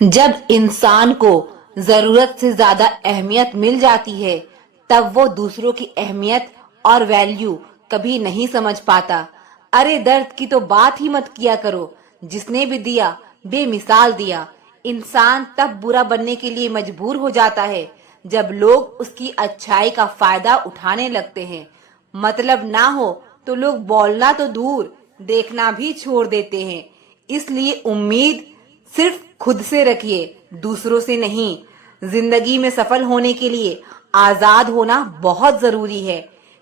जब इंसान को जरूरत से ज्यादा अहमियत मिल जाती है, तब वो दूसरों की अहमियत और वैल्यू कभी नहीं समझ पाता। अरे दर्द की तो बात ही मत किया करो। जिसने भी दिया, बेमिसाल दिया। इंसान तब बुरा बनने के लिए मजबूर हो जाता है जब लोग उसकी अच्छाई का फायदा उठाने लगते हैं। मतलब ना हो तो लोग बोलना तो दूर, देखना भी छोड़ देते हैं। इसलिए उम्मीद सिर्फ खुद से रखिए, दूसरों से नहीं। जिंदगी में सफल होने के लिए आजाद होना बहुत जरूरी है।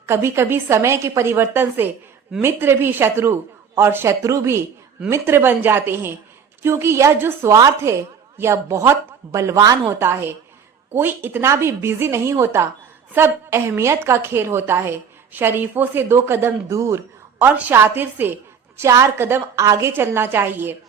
कभी कभी समय के परिवर्तन से मित्र भी शत्रु और शत्रु भी मित्र बन जाते हैं, क्योंकि यह जो स्वार्थ है यह बहुत बलवान होता है। कोई इतना भी बिजी नहीं होता, सब अहमियत का खेल होता है। शरीफों से 2 कदम दूर और शातिर से 4 कदम आगे चलना चाहिए।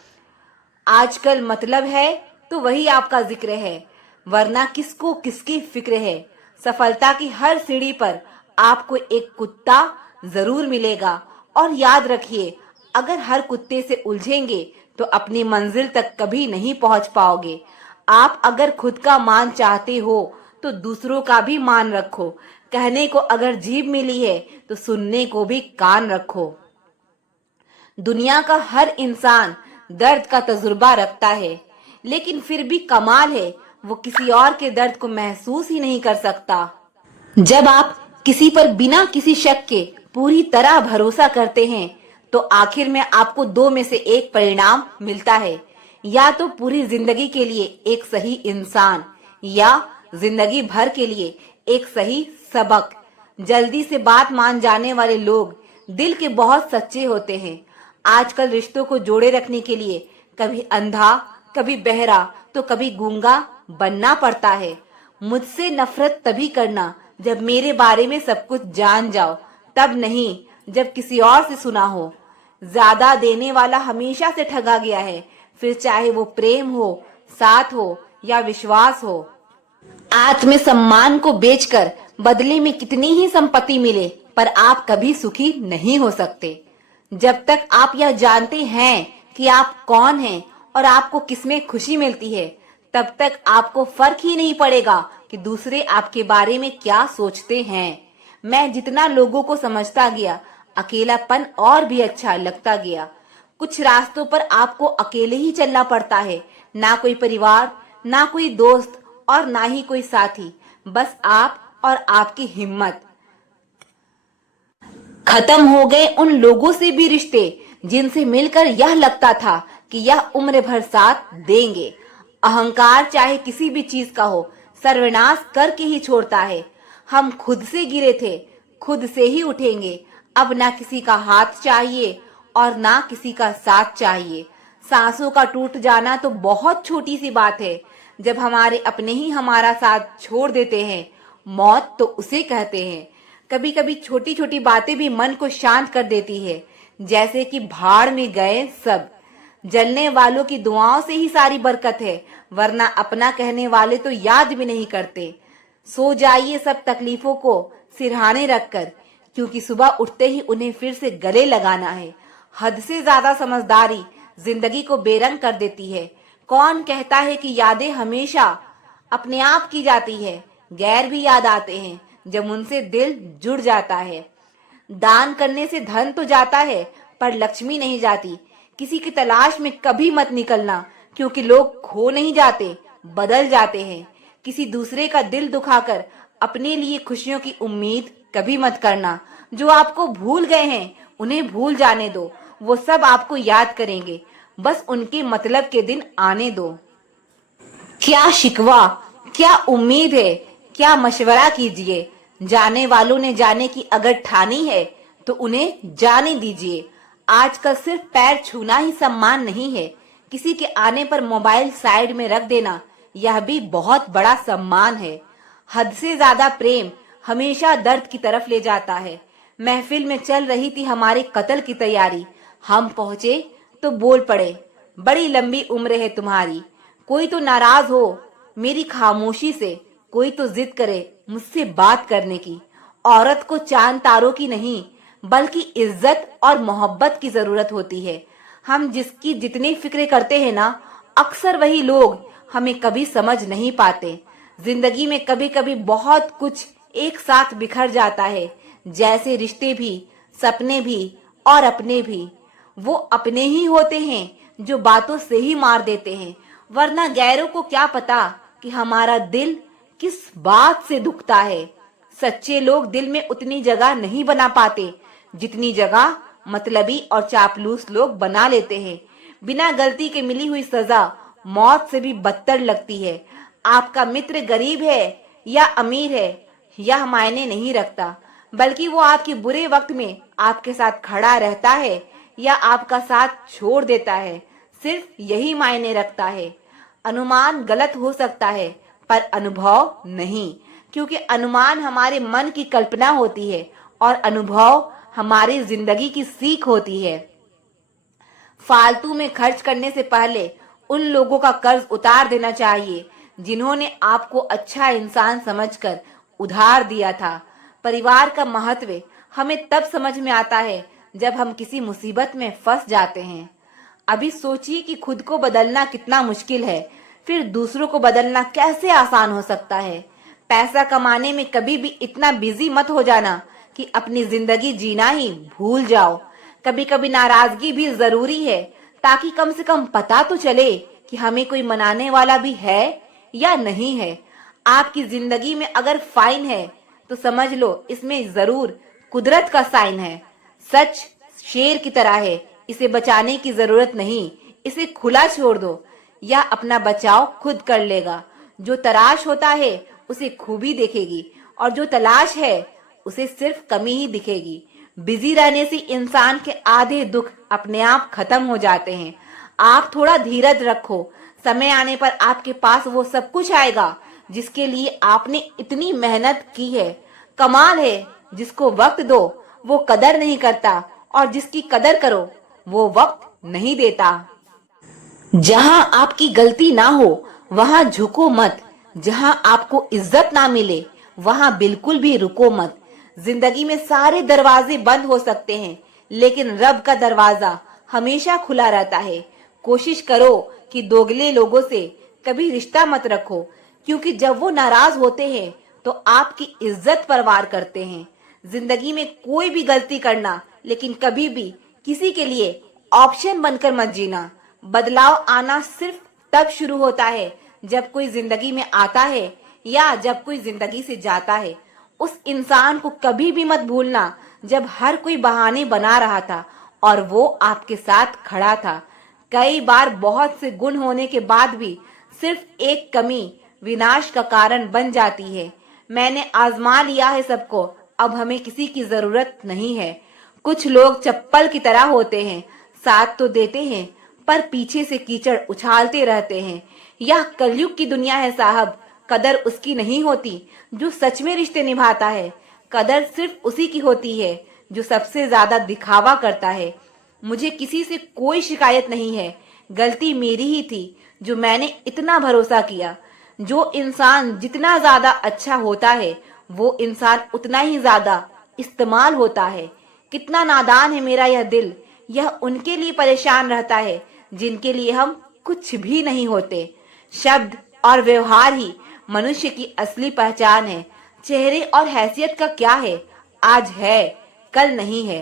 आजकल मतलब है तो वही आपका जिक्र है, वरना किसको किसकी फिक्र है। सफलता की हर सीढ़ी पर आपको एक कुत्ता जरूर मिलेगा। और याद रखिए, अगर हर कुत्ते से उलझेंगे तो अपनी मंजिल तक कभी नहीं पहुंच पाओगे। आप अगर खुद का मान चाहते हो तो दूसरों का भी मान रखो। कहने को अगर जीभ मिली है तो सुनने को भी कान रखो। दुनिया का हर इंसान दर्द का तजुर्बा रखता है, लेकिन फिर भी कमाल है, वो किसी और के दर्द को महसूस ही नहीं कर सकता। जब आप किसी पर बिना किसी शक के पूरी तरह भरोसा करते हैं, तो आखिर में आपको 2 में से 1 परिणाम मिलता है। या तो पूरी जिंदगी के लिए एक सही इंसान, या जिंदगी भर के लिए एक सही सबक। जल्दी से बात मान जाने वाले लोग दिल के बहुत सच्चे होते हैं। आजकल रिश्तों को जोड़े रखने के लिए कभी अंधा, कभी बहरा, तो कभी गूंगा बनना पड़ता है। मुझसे नफरत तभी करना जब मेरे बारे में सब कुछ जान जाओ, तब नहीं जब किसी और से सुना हो। ज्यादा देने वाला हमेशा से ठगा गया है, फिर चाहे वो प्रेम हो, साथ हो या विश्वास हो। आत्मसम्मान को बेचकर बदले में कितनी ही संपत्ति मिले, पर आप कभी सुखी नहीं हो सकते। जब तक आप यह जानते हैं कि आप कौन हैं और आपको किसमें खुशी मिलती है, तब तक आपको फर्क ही नहीं पड़ेगा कि दूसरे आपके बारे में क्या सोचते हैं। मैं जितना लोगों को समझता गया, अकेलापन और भी अच्छा लगता गया। कुछ रास्तों पर आपको अकेले ही चलना पड़ता है, ना कोई परिवार, ना कोई दोस्त और ना ही कोई साथी, बस आप और आपकी हिम्मत। खत्म हो गए उन लोगों से भी रिश्ते जिनसे मिलकर यह लगता था कि यह उम्र भर साथ देंगे। अहंकार चाहे किसी भी चीज का हो, सर्वनाश करके ही छोड़ता है। हम खुद से गिरे थे, खुद से ही उठेंगे। अब ना किसी का हाथ चाहिए और ना किसी का साथ चाहिए। सांसों का टूट जाना तो बहुत छोटी सी बात है, जब हमारे अपने ही हमारा साथ छोड़ देते हैं। मौत तो उसे कहते हैं। कभी कभी छोटी छोटी बातें भी मन को शांत कर देती है, जैसे कि भाड़ में गए सब। जलने वालों की दुआओं से ही सारी बरकत है, वरना अपना कहने वाले तो याद भी नहीं करते। सो जाइए सब तकलीफों को सिरहाने रखकर, क्योंकि सुबह उठते ही उन्हें फिर से गले लगाना है। हद से ज्यादा समझदारी जिंदगी को बेरंग कर देती है। कौन कहता है कि यादें हमेशा अपने आप की जाती है? गैर भी याद आते हैं जब उनसे दिल जुड़ जाता है। दान करने से धन तो जाता है, पर लक्ष्मी नहीं जाती। किसी की तलाश में कभी मत निकलना, क्योंकि लोग खो नहीं जाते, बदल जाते हैं। किसी दूसरे का दिल दुखाकर अपने लिए खुशियों की उम्मीद कभी मत करना। जो आपको भूल गए हैं उन्हें भूल जाने दो, वो सब आपको याद करेंगे, बस उनके मतलब के दिन आने दो। क्या शिकवा, क्या उम्मीद है, क्या मशवरा कीजिए। जाने वालों ने जाने की अगर ठानी है तो उन्हें जाने दीजिए। आजकल सिर्फ पैर छूना ही सम्मान नहीं है, किसी के आने पर मोबाइल साइड में रख देना यह भी बहुत बड़ा सम्मान है। हद से ज्यादा प्रेम हमेशा दर्द की तरफ ले जाता है। महफिल में चल रही थी हमारे कत्ल की तैयारी, हम पहुंचे तो बोल पड़े, बड़ी लंबी उम्र है तुम्हारी। कोई तो नाराज हो मेरी खामोशी से, कोई तो जिद करे मुझसे बात करने की। औरत को चांद तारों की नहीं, बल्कि इज्जत और मोहब्बत की जरूरत होती है। हम जिसकी जितनी फिक्र करते हैं ना, अक्सर वही लोग हमें कभी समझ नहीं पाते। जिंदगी में कभी कभी बहुत कुछ एक साथ बिखर जाता है, जैसे रिश्ते भी, सपने भी और अपने भी। वो अपने ही होते हैं जो बातों से ही मार देते हैं, वरना गैरों को क्या पता कि हमारा दिल किस बात से दुखता है। सच्चे लोग दिल में उतनी जगह नहीं बना पाते जितनी जगह मतलबी और चापलूस लोग बना लेते हैं। बिना गलती के मिली हुई सजा मौत से भी बदतर लगती है। आपका मित्र गरीब है या अमीर है यह मायने नहीं रखता, बल्कि वो आपके बुरे वक्त में आपके साथ खड़ा रहता है या आपका साथ छोड़ देता है, सिर्फ यही मायने रखता है। अनुमान गलत हो सकता है पर अनुभव नहीं, क्योंकि अनुमान हमारे मन की कल्पना होती है और अनुभव हमारी जिंदगी की सीख होती है। फालतू में खर्च करने से पहले उन लोगों का कर्ज उतार देना चाहिए जिन्होंने आपको अच्छा इंसान समझकर उधार दिया था। परिवार का महत्व हमें तब समझ में आता है जब हम किसी मुसीबत में फंस जाते हैं। अभी सोचिए कि खुद को बदलना कितना मुश्किल है, फिर दूसरों को बदलना कैसे आसान हो सकता है। पैसा कमाने में कभी भी इतना बिजी मत हो जाना कि अपनी जिंदगी जीना ही भूल जाओ। कभी कभी नाराजगी भी जरूरी है, ताकि कम से कम पता तो चले कि हमें कोई मनाने वाला भी है या नहीं है। आपकी जिंदगी में अगर फाइन है तो समझ लो इसमें जरूर कुदरत का साइन है। सच शेर की तरह है, इसे बचाने की जरूरत नहीं, इसे खुला छोड़ दो, या अपना बचाव खुद कर लेगा। जो तराश होता है उसे खूबी दिखेगी और जो तलाश है उसे सिर्फ कमी ही दिखेगी। बिजी रहने से इंसान के आधे दुख अपने आप खत्म हो जाते हैं। आप थोड़ा धीरज रखो, समय आने पर आपके पास वो सब कुछ आएगा जिसके लिए आपने इतनी मेहनत की है। कमाल है, जिसको वक्त दो वो कदर नहीं करता और जिसकी कदर करो वो वक्त नहीं देता। जहां आपकी गलती ना हो वहां झुको मत, जहां आपको इज्जत ना मिले वहां बिल्कुल भी रुको मत। जिंदगी में सारे दरवाजे बंद हो सकते हैं, लेकिन रब का दरवाजा हमेशा खुला रहता है। कोशिश करो कि दोगले लोगों से कभी रिश्ता मत रखो, क्योंकि जब वो नाराज होते हैं तो आपकी इज्जत परवार करते हैं। जिंदगी में कोई भी गलती करना, लेकिन कभी भी किसी के लिए ऑप्शन बनकर मत जीना। बदलाव आना सिर्फ तब शुरू होता है जब कोई जिंदगी में आता है या जब कोई जिंदगी से जाता है। उस इंसान को कभी भी मत भूलना जब हर कोई बहाने बना रहा था और वो आपके साथ खड़ा था। कई बार बहुत से गुण होने के बाद भी सिर्फ एक कमी विनाश का कारण बन जाती है। मैंने आजमा लिया है सबको, अब हमें किसी की जरूरत नहीं है। कुछ लोग चप्पल की तरह होते हैं, साथ तो देते हैं पर पीछे से कीचड़ उछालते रहते हैं। यह कलयुग की दुनिया है साहब। कदर उसकी नहीं होती जो सच में रिश्ते निभाता है, कदर सिर्फ उसी की होती है जो सबसे ज्यादा दिखावा करता है। मुझे किसी से कोई शिकायत नहीं है, गलती मेरी ही थी जो मैंने इतना भरोसा किया। जो इंसान जितना ज्यादा अच्छा होता है वो इंसान उतना ही ज्यादा इस्तेमाल होता है। कितना नादान है मेरा यह दिल, यह उनके लिए परेशान रहता है जिनके लिए हम कुछ भी नहीं होते। शब्द और व्यवहार ही मनुष्य की असली पहचान है। चेहरे और हैसियत का क्या है, आज है कल नहीं है।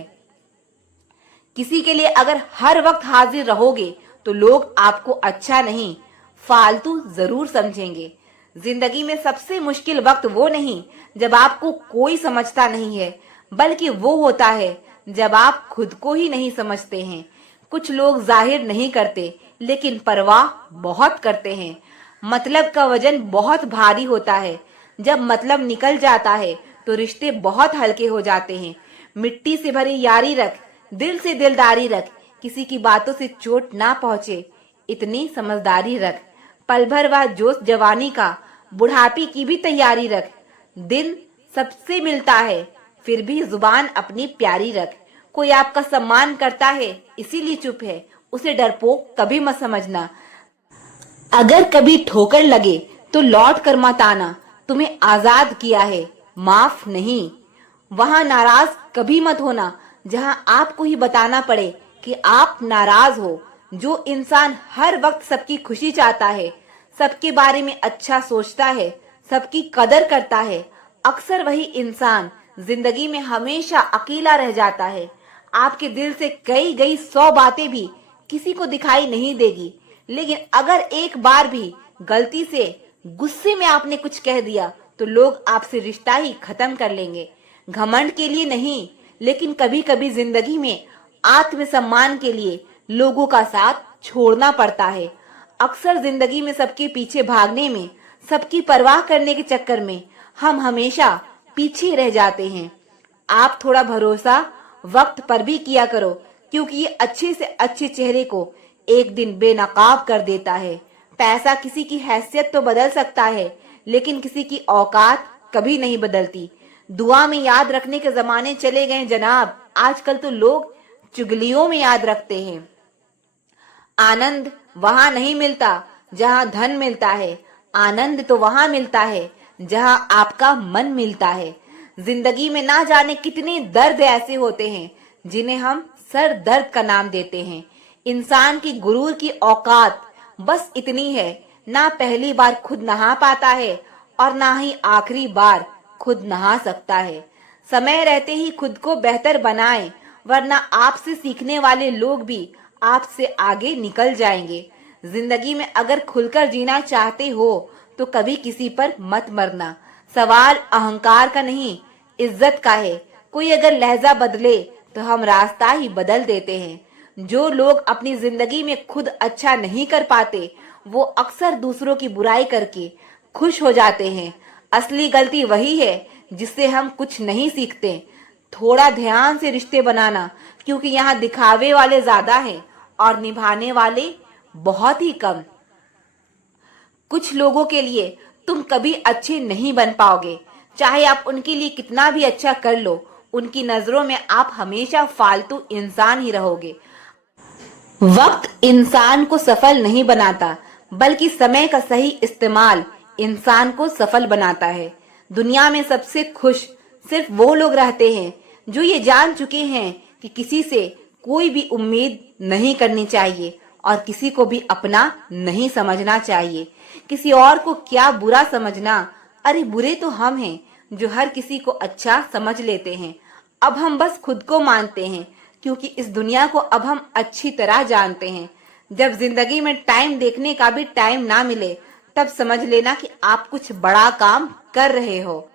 किसी के लिए अगर हर वक्त हाजिर रहोगे तो लोग आपको अच्छा नहीं, फालतू जरूर समझेंगे। जिंदगी में सबसे मुश्किल वक्त वो नहीं जब आपको कोई समझता नहीं है, बल्कि वो होता है जब आप खुद को ही नहीं समझते हैं। कुछ लोग जाहिर नहीं करते लेकिन परवाह बहुत करते हैं। मतलब का वजन बहुत भारी होता है, जब मतलब निकल जाता है तो रिश्ते बहुत हल्के हो जाते हैं। मिट्टी से भरी यारी रख, दिल से दिलदारी रख, किसी की बातों से चोट ना पहुंचे इतनी समझदारी रख। पल भर व जोश जवानी का, बुढ़ापे की भी तैयारी रख। दिन सबसे मिलता है फिर भी जुबान अपनी प्यारी रख। कोई आपका सम्मान करता है इसीलिए चुप है, उसे डरपोक कभी मत समझना। अगर कभी ठोकर लगे तो लौट कर मत आना, तुम्हें आजाद किया है माफ नहीं। वहां नाराज कभी मत होना जहां आपको ही बताना पड़े कि आप नाराज हो। जो इंसान हर वक्त सबकी खुशी चाहता है, सबके बारे में अच्छा सोचता है, सबकी कदर करता है, अक्सर वही इंसान जिंदगी में हमेशा अकेला रह जाता है। आपके दिल से कही गई 100 बातें भी किसी को दिखाई नहीं देगी, लेकिन अगर एक बार भी गलती से गुस्से में आपने कुछ कह दिया तो लोग आपसे रिश्ता ही खत्म कर लेंगे। घमंड के लिए नहीं, लेकिन कभी कभी जिंदगी में आत्मसम्मान के लिए लोगों का साथ छोड़ना पड़ता है। अक्सर जिंदगी में सबके पीछे भागने में, सबकी परवाह करने के चक्कर में हम हमेशा पीछे रह जाते हैं। आप थोड़ा भरोसा वक्त पर भी किया करो, क्योंकि ये अच्छे से अच्छे चेहरे को एक दिन बेनकाब कर देता है। पैसा किसी की हैसियत तो बदल सकता है, लेकिन किसी की औकात कभी नहीं बदलती। दुआ में याद रखने के जमाने चले गए जनाब, आजकल तो लोग चुगलियों में याद रखते हैं। आनंद वहां नहीं मिलता जहां धन मिलता है, आनंद तो वहां मिलता है जहां आपका मन मिलता है। जिंदगी में ना जाने कितने दर्द ऐसे होते हैं जिन्हें हम सर दर्द का नाम देते हैं। इंसान की गुरूर की औकात बस इतनी है, ना पहली बार खुद नहा पाता है और ना ही आखिरी बार खुद नहा सकता है। समय रहते ही खुद को बेहतर बनाएं, वरना आपसे सीखने वाले लोग भी आपसे आगे निकल जाएंगे। जिंदगी में अगर खुलकर जीना चाहते हो तो कभी किसी पर मत मरना। सवाल अहंकार का नहीं, इज्जत का है। कोई अगर लहजा बदले तो हम रास्ता ही बदल देते हैं। जो लोग अपनी जिंदगी में खुद अच्छा नहीं कर पाते, वो अक्सर दूसरों की बुराई करके खुश हो जाते हैं। असली गलती वही है जिससे हम कुछ नहीं सीखते। थोड़ा ध्यान से रिश्ते बनाना, क्योंकि यहाँ दिखावे वाले ज्यादा हैं और निभाने वाले बहुत ही कम। कुछ लोगों के लिए तुम कभी अच्छे नहीं बन पाओगे, चाहे आप उनके लिए कितना भी अच्छा कर लो, उनकी नजरों में आप हमेशा फालतू इंसान ही रहोगे। वक्त इंसान को सफल नहीं बनाता, बल्कि समय का सही इस्तेमाल इंसान को सफल बनाता है। दुनिया में सबसे खुश सिर्फ वो लोग रहते हैं जो ये जान चुके हैं कि किसी से कोई भी उम्मीद नहीं करनी चाहिए और किसी को भी अपना नहीं समझना चाहिए। किसी और को क्या बुरा समझना, अरे बुरे तो हम हैं जो हर किसी को अच्छा समझ लेते हैं। अब हम बस खुद को मानते हैं, क्योंकि इस दुनिया को अब हम अच्छी तरह जानते हैं। जब जिंदगी में टाइम देखने का भी टाइम ना मिले, तब समझ लेना कि आप कुछ बड़ा काम कर रहे हो।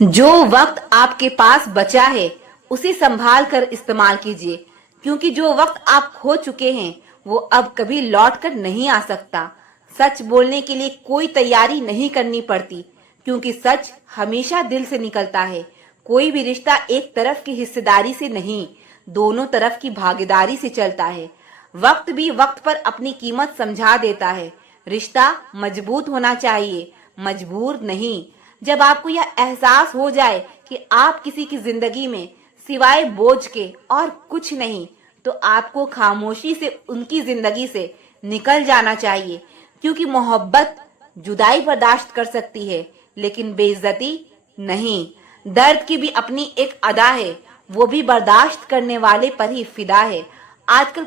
जो वक्त आपके पास बचा है उसे संभाल कर इस्तेमाल कीजिए, क्योंकि जो वक्त आप खो चुके हैं वो अब कभी लौट कर नहीं आ सकता। सच बोलने के लिए कोई तैयारी नहीं करनी पड़ती, क्योंकि सच हमेशा दिल से निकलता है। कोई भी रिश्ता एक तरफ की हिस्सेदारी से नहीं, दोनों तरफ की भागीदारी से चलता है। वक्त भी वक्त पर अपनी कीमत समझा देता है। रिश्ता मजबूत होना चाहिए, मजबूर नहीं। जब आपको यह एहसास हो जाए कि आप किसी की जिंदगी में सिवाय बोझ के और कुछ नहीं, तो आपको खामोशी से उनकी जिंदगी से निकल जाना चाहिए, क्योंकि मोहब्बत जुदाई बर्दाश्त कर सकती है, लेकिन बेइज्जती नहीं। दर्द की भी अपनी एक अदा है, वो भी बर्दाश्त करने वाले पर ही फिदा है। आजकल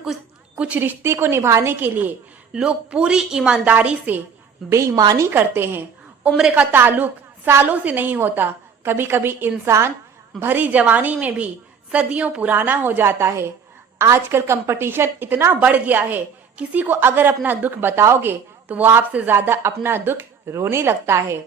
कुछ रिश्ते को निभाने के लिए लोग पूरी ईमानदारी से बेईमानी करते हैं। उम्र का ताल्लुक सालों से नहीं होता, कभी कभी इंसान भरी जवानी में भी सदियों पुराना हो जाता है। आजकल कंपटीशन इतना बढ़ गया है, किसी को अगर अपना दुख बताओगे तो वो आपसे ज्यादा अपना दुख रोने लगता है।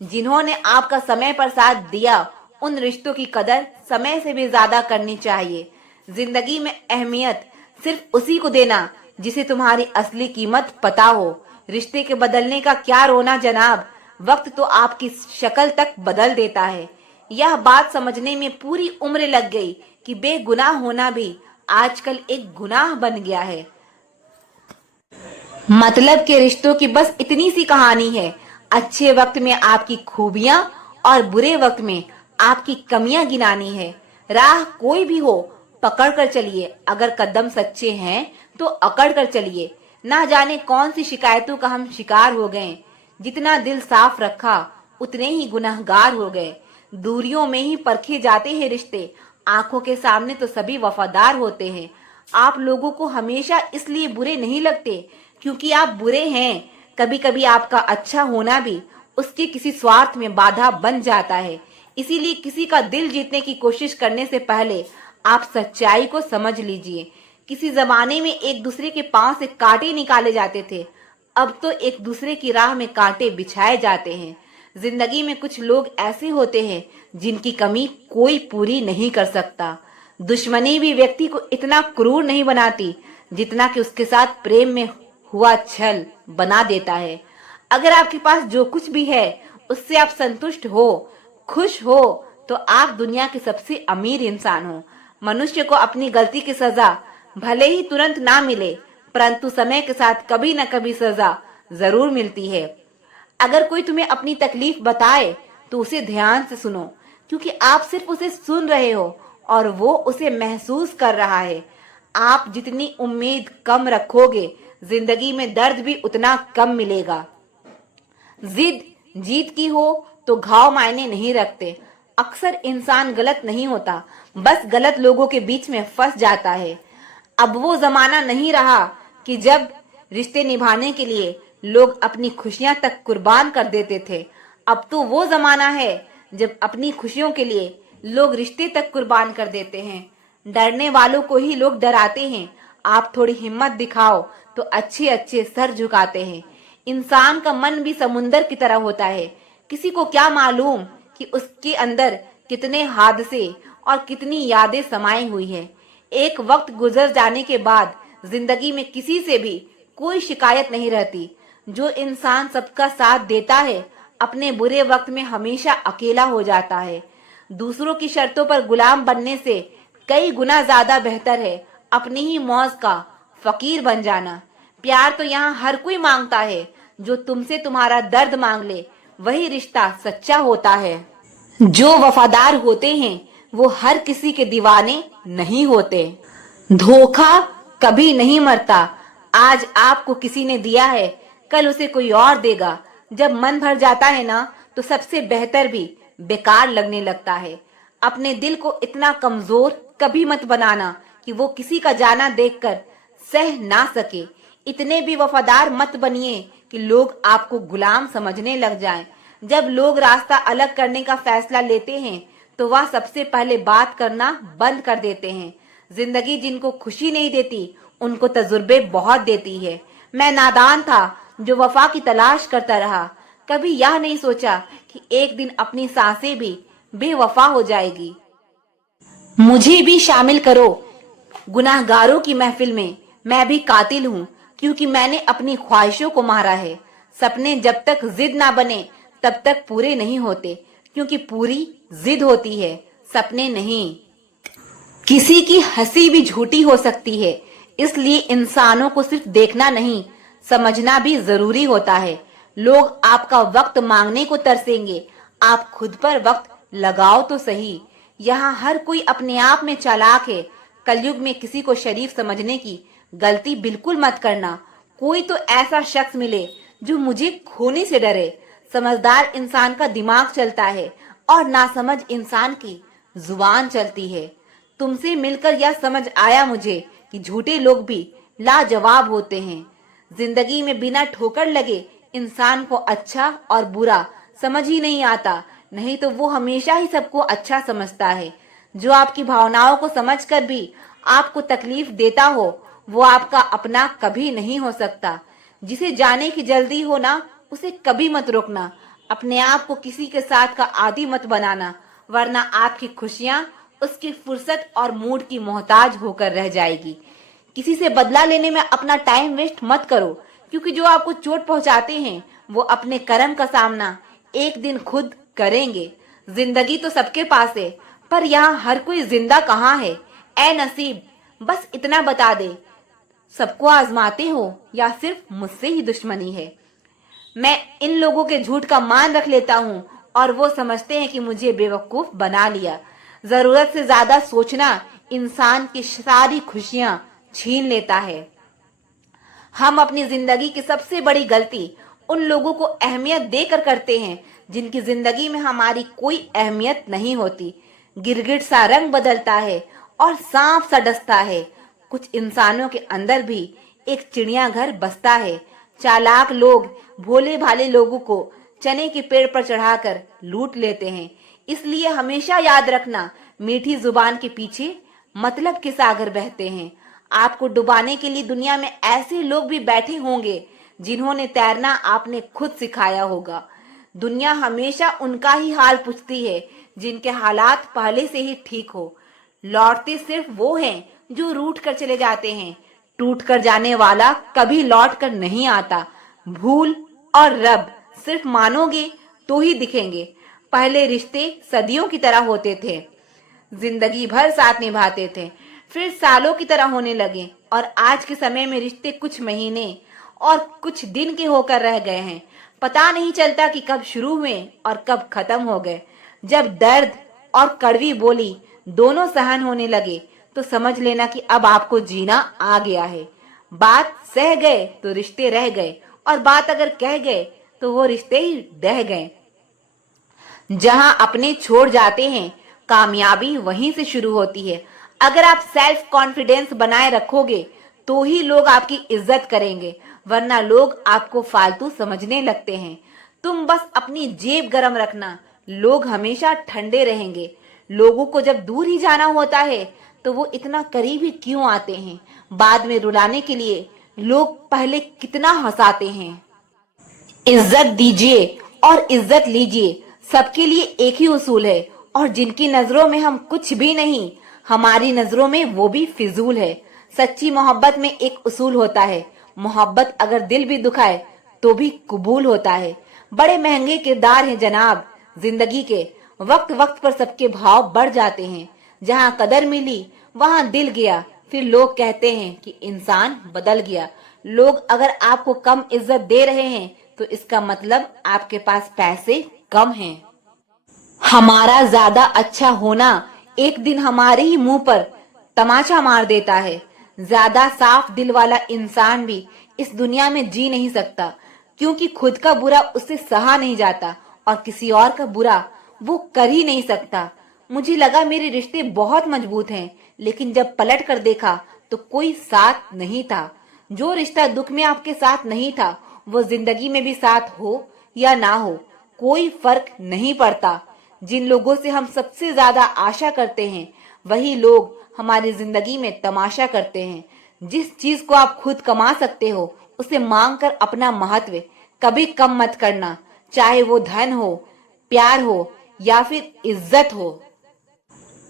जिन्होंने आपका समय पर साथ दिया, उन रिश्तों की कदर समय से भी ज्यादा करनी चाहिए। जिंदगी में अहमियत सिर्फ उसी को देना जिसे तुम्हारी असली कीमत पता हो। रिश्ते के बदलने का क्या रोना जनाब, वक्त तो आपकी शक्ल तक बदल देता है। यह बात समझने में पूरी उम्र लग गई कि बेगुनाह होना भी आजकल एक गुनाह बन गया है। मतलब के रिश्तों की बस इतनी सी कहानी है। अच्छे वक्त में आपकी खूबियां और बुरे वक्त में आपकी कमियां गिनानी है। राह कोई भी हो, पकड़ कर चलिए। अगर कदम सच्चे हैं तो अकड़ कर चलिए। ना जाने कौन सी शिकायतों का हम शिकार हो गए। जितना दिल साफ रखा उतने ही गुनहगार हो गए। दूरियों में ही परखे जाते हैं रिश्ते, आंखों के सामने तो सभी वफादार होते हैं। आप लोगों को हमेशा इसलिए बुरे नहीं लगते क्योंकि आप बुरे हैं। कभी कभी आपका अच्छा होना भी उसके किसी स्वार्थ में बाधा बन जाता है। इसीलिए किसी का दिल जीतने की कोशिश करने से पहले आप सच्चाई को समझ लीजिए। किसी जमाने में एक दूसरे के पांव से कांटे निकाले जाते थे, अब तो एक दूसरे की राह में कांटे बिछाए जाते हैं। जिंदगी में कुछ लोग ऐसे होते हैं जिनकी कमी कोई पूरी नहीं कर सकता। दुश्मनी भी व्यक्ति को इतना क्रूर नहीं बनाती जितना कि उसके साथ प्रेम में हुआ छल बना देता है। अगर आपके पास जो कुछ भी है उससे आप संतुष्ट हो, खुश हो, तो आप दुनिया के सबसे अमीर इंसान हो। मनुष्य को अपनी गलती की सजा भले ही तुरंत ना मिले, परंतु समय के साथ कभी न कभी सजा जरूर मिलती है। अगर कोई तुम्हें अपनी तकलीफ बताए तो उसे ध्यान से सुनो, क्योंकि आप सिर्फ उसे सुन रहे हो और वो उसे महसूस कर रहा है। आप जितनी उम्मीद कम रखोगे, जिंदगी में दर्द भी उतना कम मिलेगा। जिद जीत की हो तो घाव मायने नहीं रखते। अक्सर इंसान गलत नहीं होता, बस गलत लोगों के बीच में फंस जाता है। अब वो जमाना नहीं रहा कि जब रिश्ते निभाने के लिए लोग अपनी खुशियां तक कुर्बान कर देते थे। अब तो वो जमाना है जब अपनी खुशियों के लिए लोग रिश्ते तक कुर्बान कर देते हैं। डरने वालों को ही लोग डराते हैं। आप थोड़ी हिम्मत दिखाओ तो अच्छे अच्छे सर झुकाते हैं। इंसान का मन भी समुंदर की तरह होता है। किसी को क्या मालूम कि उसके अंदर कितने हादसे और कितनी यादें समाई हुई है। एक वक्त गुजर जाने के बाद जिंदगी में किसी से भी कोई शिकायत नहीं रहती। जो इंसान सबका साथ देता है, अपने बुरे वक्त में हमेशा अकेला हो जाता है। दूसरों की शर्तों पर गुलाम बनने से कई गुना ज्यादा बेहतर है अपनी ही मौज का फकीर बन जाना। प्यार तो यहाँ हर कोई मांगता है। जो तुमसे तुम्हारा दर्द मांग ले, वही रिश्ता सच्चा होता है। जो वफादार होते हैं वो हर किसी के दीवाने नहीं होते। धोखा कभी नहीं मरता। आज आपको किसी ने दिया है, कल उसे कोई और देगा। जब मन भर जाता है ना, तो सबसे बेहतर भी बेकार लगने लगता है। अपने दिल को इतना कमजोर कभी मत बनाना कि वो किसी का जाना देखकर सह ना सके। इतने भी वफादार मत बनिए कि लोग आपको गुलाम समझने लग जाएं। जब लोग रास्ता अलग करने का फैसला लेते हैं तो वह सबसे पहले बात करना बंद कर देते हैं। जिंदगी जिनको खुशी नहीं देती, उनको तजुर्बे बहुत देती है। मैं नादान था जो वफा की तलाश करता रहा। कभी यह नहीं सोचा कि एक दिन अपनी सांसें भी बेवफा हो जाएगी। मुझे भी शामिल करो गुनाहगारों की महफिल में। मैं भी कातिल हूँ, क्योंकि मैंने अपनी ख्वाहिशों को मारा है। सपने जब तक जिद ना बने तब तक पूरे नहीं होते, क्योंकि पूरी जिद होती है, सपने नहीं। किसी की हंसी भी झूठी हो सकती है, इसलिए इंसानों को सिर्फ देखना नहीं, समझना भी जरूरी होता है। लोग आपका वक्त मांगने को तरसेंगे, आप खुद पर वक्त लगाओ तो सही। यहाँ हर कोई अपने आप में चालाक है। कलयुग में किसी को शरीफ समझने की गलती बिल्कुल मत करना। कोई तो ऐसा शख्स मिले जो मुझे खोने से डरे। समझदार इंसान का दिमाग चलता है और नासमझ इंसान की जुबान चलती है। तुमसे मिलकर यह समझ आया मुझे कि झूठे लोग भी लाजवाब होते हैं। जिंदगी में बिना ठोकर लगे इंसान को अच्छा और बुरा समझ ही नहीं आता, नहीं तो वो हमेशा ही सबको अच्छा समझता है। जो आपकी भावनाओं को समझकर भी आपको तकलीफ देता हो, वो आपका अपना कभी नहीं हो सकता। जिसे जाने की जल्दी हो ना, उसे कभी मत रोकना। अपने आप को किसी के साथ का आदी मत बनाना, वरना आपकी खुशियां उसकी फुर्सत और मूड की मोहताज होकर रह जाएगी। किसी से बदला लेने में अपना टाइम वेस्ट मत करो, क्योंकि जो आपको चोट पहुंचाते हैं वो अपने कर्म का सामना एक दिन खुद करेंगे। जिंदगी तो सबके पास है, पर यहाँ हर कोई जिंदा कहाँ है। ए नसीब, बस इतना बता दे, सबको आजमाते हो या सिर्फ मुझसे ही दुश्मनी है। मैं इन लोगों के झूठ का मान रख लेता हूँ और वो समझते हैं कि मुझे बेवकूफ बना लिया। जरूरत से ज्यादा सोचना इंसान की सारी खुशियां छीन लेता है। हम अपनी जिंदगी की सबसे बड़ी गलती उन लोगों को अहमियत देकर करते हैं जिनकी जिंदगी में हमारी कोई अहमियत नहीं होती। गिरगिट सा रंग बदलता है और सांप सा डसता है, कुछ इंसानों के अंदर भी एक चिड़ियाघर बसता है। चालाक लोग भोले भाले लोगों को चने के पेड़ पर चढ़ाकर लूट लेते हैं। इसलिए हमेशा याद रखना, मीठी जुबान के पीछे मतलब के सागर बहते हैं। आपको डुबाने के लिए दुनिया में ऐसे लोग भी बैठे होंगे जिन्होंने तैरना आपने खुद सिखाया होगा। दुनिया हमेशा उनका ही हाल पूछती है जिनके हालात पहले से ही ठीक हो। लौटते सिर्फ वो हैं जो रूठ कर चले जाते हैं। टूट कर जाने वाला कभी लौट कर नहीं आता। भूल और रब सिर्फ मानोगे तो ही दिखेंगे। पहले रिश्ते सदियों की तरह होते थे, जिंदगी भर साथ निभाते थे, फिर सालों की तरह होने लगे और आज के समय में रिश्ते कुछ महीने और कुछ दिन के होकर रह गए हैं। पता नहीं चलता कि कब शुरू हुए और कब खत्म हो गए। जब दर्द और कड़वी बोली दोनों सहन होने लगे तो समझ लेना कि अब आपको जीना आ गया है। बात सह गए तो रिश्ते रह गए और बात अगर कह गए तो वो रिश्ते ही रह गए। जहां अपने छोड़ जाते हैं कामयाबी वहीं से शुरू होती है। अगर आप सेल्फ कॉन्फिडेंस बनाए रखोगे तो ही लोग आपकी इज्जत करेंगे, वरना लोग आपको फालतू समझने लगते हैं। तुम बस अपनी जेब गरम रखना, लोग हमेशा ठंडे रहेंगे। लोगों को जब दूर ही जाना होता है तो वो इतना करीब ही क्यों आते हैं? बाद में रुलाने के लिए लोग पहले कितना हंसाते हैं। इज्जत दीजिए और इज्जत लीजिए, सबके लिए एक ही उसूल है। और जिनकी नजरों में हम कुछ भी नहीं, हमारी नजरों में वो भी फिजूल है। सच्ची मोहब्बत में एक उसूल होता है, मोहब्बत अगर दिल भी दुखाए तो भी कबूल होता है। बड़े महंगे किरदार हैं जनाब जिंदगी के, वक्त वक्त पर सबके भाव बढ़ जाते हैं। जहाँ कदर मिली वहाँ दिल गया, फिर लोग कहते हैं कि इंसान बदल गया। लोग अगर आपको कम इज्जत दे रहे हैं तो इसका मतलब आपके पास पैसे कम हैं। हमारा ज्यादा अच्छा होना एक दिन हमारे ही मुंह पर तमाचा मार देता है। ज्यादा साफ दिल वाला इंसान भी इस दुनिया में जी नहीं सकता, क्योंकि खुद का बुरा उससे सहा नहीं जाता और किसी और का बुरा वो कर ही नहीं सकता। मुझे लगा मेरे रिश्ते बहुत मजबूत हैं, लेकिन जब पलट कर देखा तो कोई साथ नहीं था। जो रिश्ता दुख में आपके साथ नहीं था वो जिंदगी में भी साथ हो या ना हो कोई फर्क नहीं पड़ता। जिन लोगों से हम सबसे ज्यादा आशा करते हैं वही लोग हमारी जिंदगी में तमाशा करते हैं। जिस चीज को आप खुद कमा सकते हो उसे मांग कर अपना महत्व कभी कम मत करना, चाहे वो धन हो, प्यार हो या फिर इज्जत हो।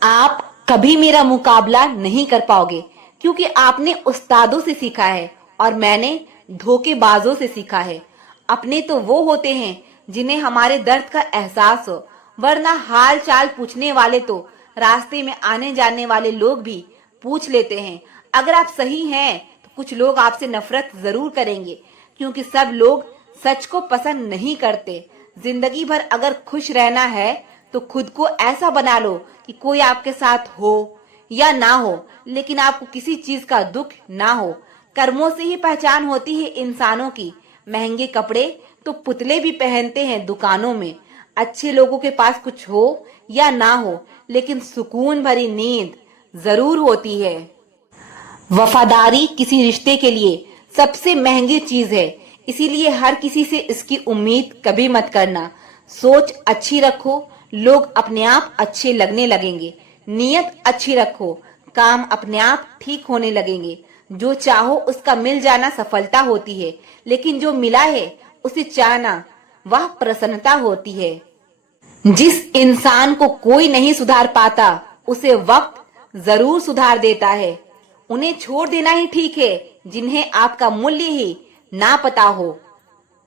आप कभी मेरा मुकाबला नहीं कर पाओगे, क्योंकि आपने उस्तादों से सीखा है और मैंने धोखेबाजों से सीखा है। अपने तो वो होते हैं जिन्हें हमारे दर्द का एहसास हो, वरना हाल चाल पूछने वाले तो रास्ते में आने जाने वाले लोग भी पूछ लेते हैं। अगर आप सही हैं तो कुछ लोग आपसे नफरत जरूर करेंगे, क्योंकि सब लोग सच को पसंद नहीं करते। जिंदगी भर अगर खुश रहना है तो खुद को ऐसा बना लो कि कोई आपके साथ हो या ना हो, लेकिन आपको किसी चीज का दुख ना हो। कर्मों से ही पहचान होती है इंसानों की। महंगे कपड़े तो पुतले भी पहनते हैं दुकानों में। अच्छे लोगों के पास कुछ हो या ना हो, लेकिन सुकून भरी नींद जरूर होती है। वफादारी किसी रिश्ते के लिए सबसे महंगी चीज है, इसीलिए हर किसी से इसकी उम्मीद कभी मत करना। सोच अच्छी रखो, लोग अपने आप अच्छे लगने लगेंगे। नीयत अच्छी रखो, काम अपने आप ठीक होने लगेंगे। जो चाहो उसका मिल जाना सफलता होती है, लेकिन जो मिला है उसे चाहना वह प्रसन्नता होती है। जिस इंसान को कोई नहीं सुधार पाता उसे वक्त जरूर सुधार देता है। उन्हें छोड़ देना ही ठीक है जिन्हें आपका मूल्य ही ना पता हो।